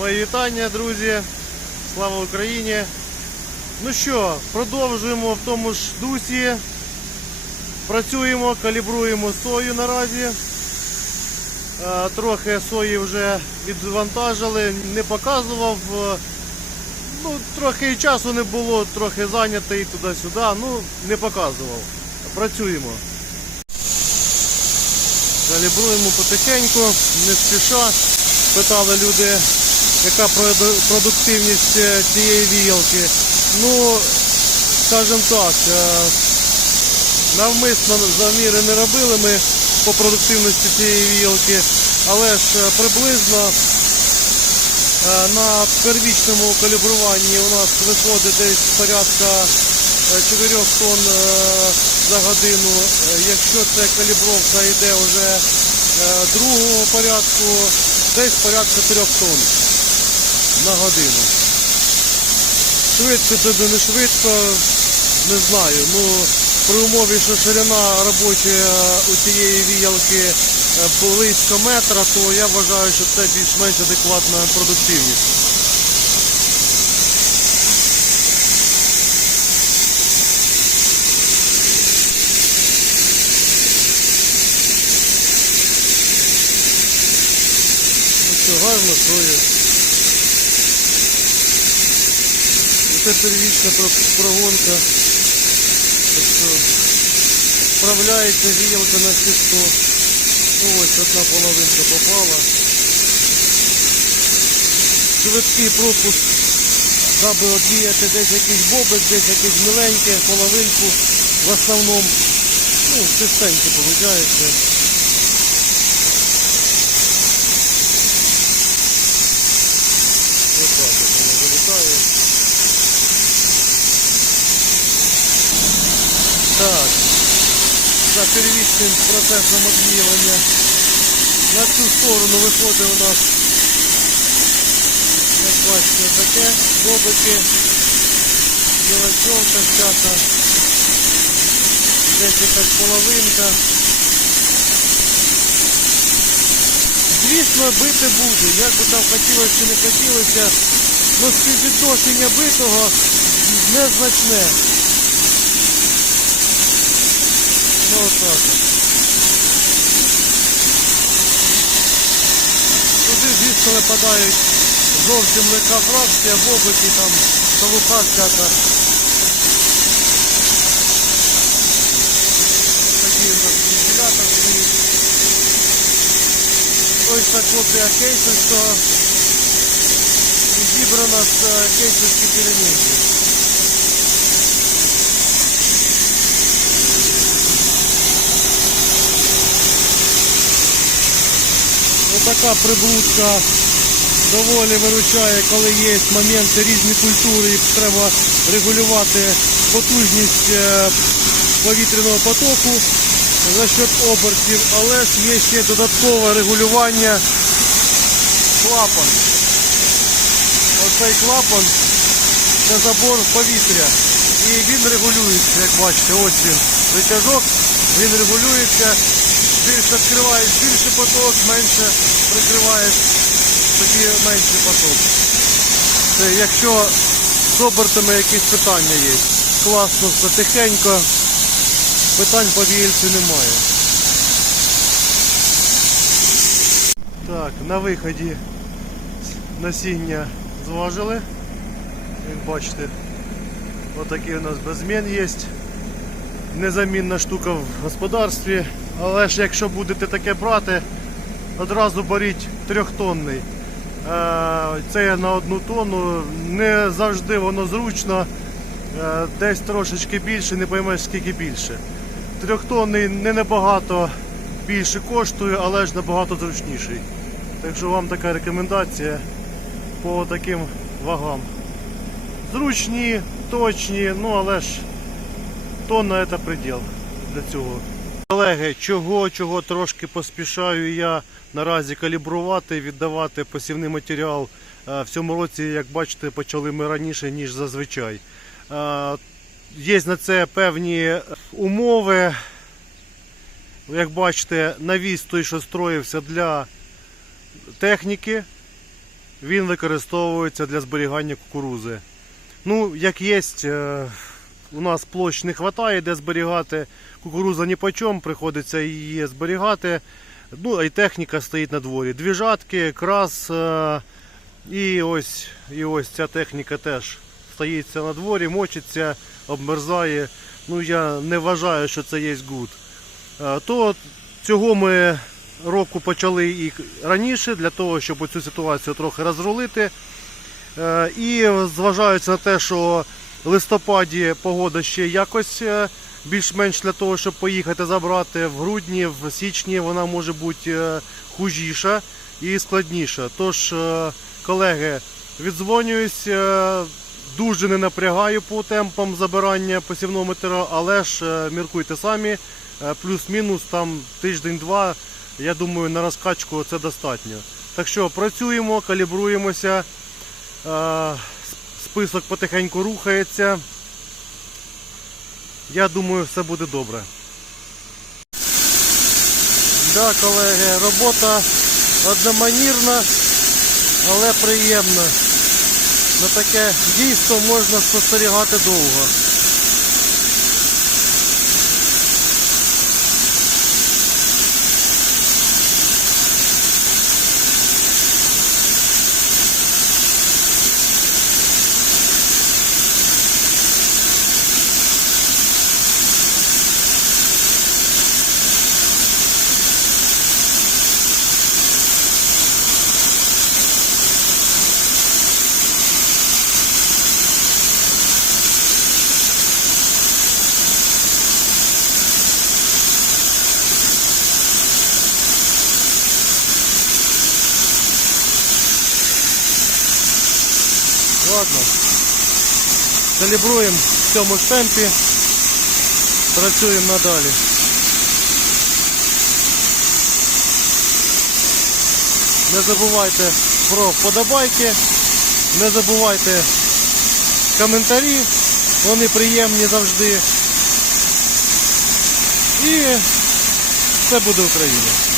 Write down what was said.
Мої вітання, друзі. Слава Україні. Ну що, продовжуємо в тому ж дусі. Працюємо, калібруємо сою наразі. Е, Трохи сої вже відвантажили, не показував. Е, Ну, трохи і часу не було, трохи зайнятий туди-сюди. Ну, не показував. Працюємо. Калібруємо потихеньку, не спіша. Питали люди, яка продуктивність е, цієї віялки. Ну, скажімо так, е, навмисно заміри не робили ми по продуктивності цієї віялки, але ж е, приблизно на первічному калібруванні у нас виходить десь порядка 4 тонн за годину. Якщо це калібровка йде вже другого порядку, десь порядка 3 тонн на годину. Швидко це не швидко, не знаю. Ну, при умові, що ширина робоча у цієї віялки е, близько метра, то я вважаю, що це більш-менш адекватна продуктивність. Ну гарно стоїть. Це первічна прогонка. Так що справляється віялка на всі 100. Ну, ось одна половинка попала. Швидкий пропуск, аби одіяти десь якийсь бобик, десь якийсь миленьке, половинку в основному. Ну, чистенько виходить. Ось так от воно вилітає. Так, за первічним процесом відвілення на цю сторону виходить у нас, як бачите, таке, бобики, білочовка всяка, десь якась половинка. Звісно, бити буде, як би там хотілося чи не хотілося, але співвідношення битого незначне. Ну отак. от. Туди, звісно, випадають зовсім легка фракція, бобики там, шавуха всяка. Такі у нас вентилятор стоїть. Ось так копія кейсовського. І зібрана з е, кейсовських елементів. Отака приблудка доволі виручає, коли є моменти різні культури і треба регулювати потужність е, повітряного потоку за счет обертів, але ж є ще додаткове регулювання клапан. Оцей клапан це забор повітря. І він регулюється, як бачите, ось він витяжок, він регулюється, більше відкриваєш більший поток, менше прикриваєш тоді менший поток. Це якщо з обертами якісь питання є. Класно, все тихенько, питань по вільцю немає. Так, на виході насіння зважили. Як бачите, отакий у нас беззмін є. Незамінна штука в господарстві. Але ж якщо будете таке брати, одразу беріть трьохтонний. Е, Це на одну тонну. Не завжди воно зручно. Е, Десь трошечки більше, не поймеш скільки більше. Трьохтонний не набагато більше коштує, але ж набагато зручніший. Так що вам така рекомендація по таким вагам. Зручні, точні, ну але ж тонна це приділ для цього. Колеги, чого, чого трошки поспішаю я наразі калібрувати, віддавати посівний матеріал. Е, В цьому році, як бачите, почали ми раніше, ніж зазвичай. Е, Є на це певні умови. Як бачите, навіс той, що строївся для техніки. він використовується для зберігання кукурузи. Ну, як є, у нас площ не вистачає, де зберігати. Кукуруза ні по чому, приходиться її зберігати. Ну, й техніка стоїть на дворі. Дві жатки, крас. е, І ось, і ось ця техніка теж стоїться на дворі, мочиться, обмерзає. Ну, я не вважаю, що це є гуд. Е, То цього ми року почали і раніше для того, щоб цю ситуацію трохи розрулити. Е, І зважаючи на те, що листопаді погода ще якось е, більш-менш для того, щоб поїхати забрати в грудні, в січні вона може бути е, хужіша і складніша. Тож, е, колеги, віддзвонююсь, дуже не напрягаю по темпам забирання посівного матеріалу, але ж міркуйте самі, плюс-мінус там тиждень-два. Я думаю, на розкачку це достатньо. Так що працюємо, калібруємося. Список потихеньку рухається. Я думаю, все буде добре. Да, колеги, робота одноманірна, але приємна. На таке дійство можна спостерігати довго. Ладно. Калібруємо в цьому ж темпі. Працюємо надалі. Не забувайте про вподобайки, не забувайте коментарі, вони приємні завжди. І все буде Україна.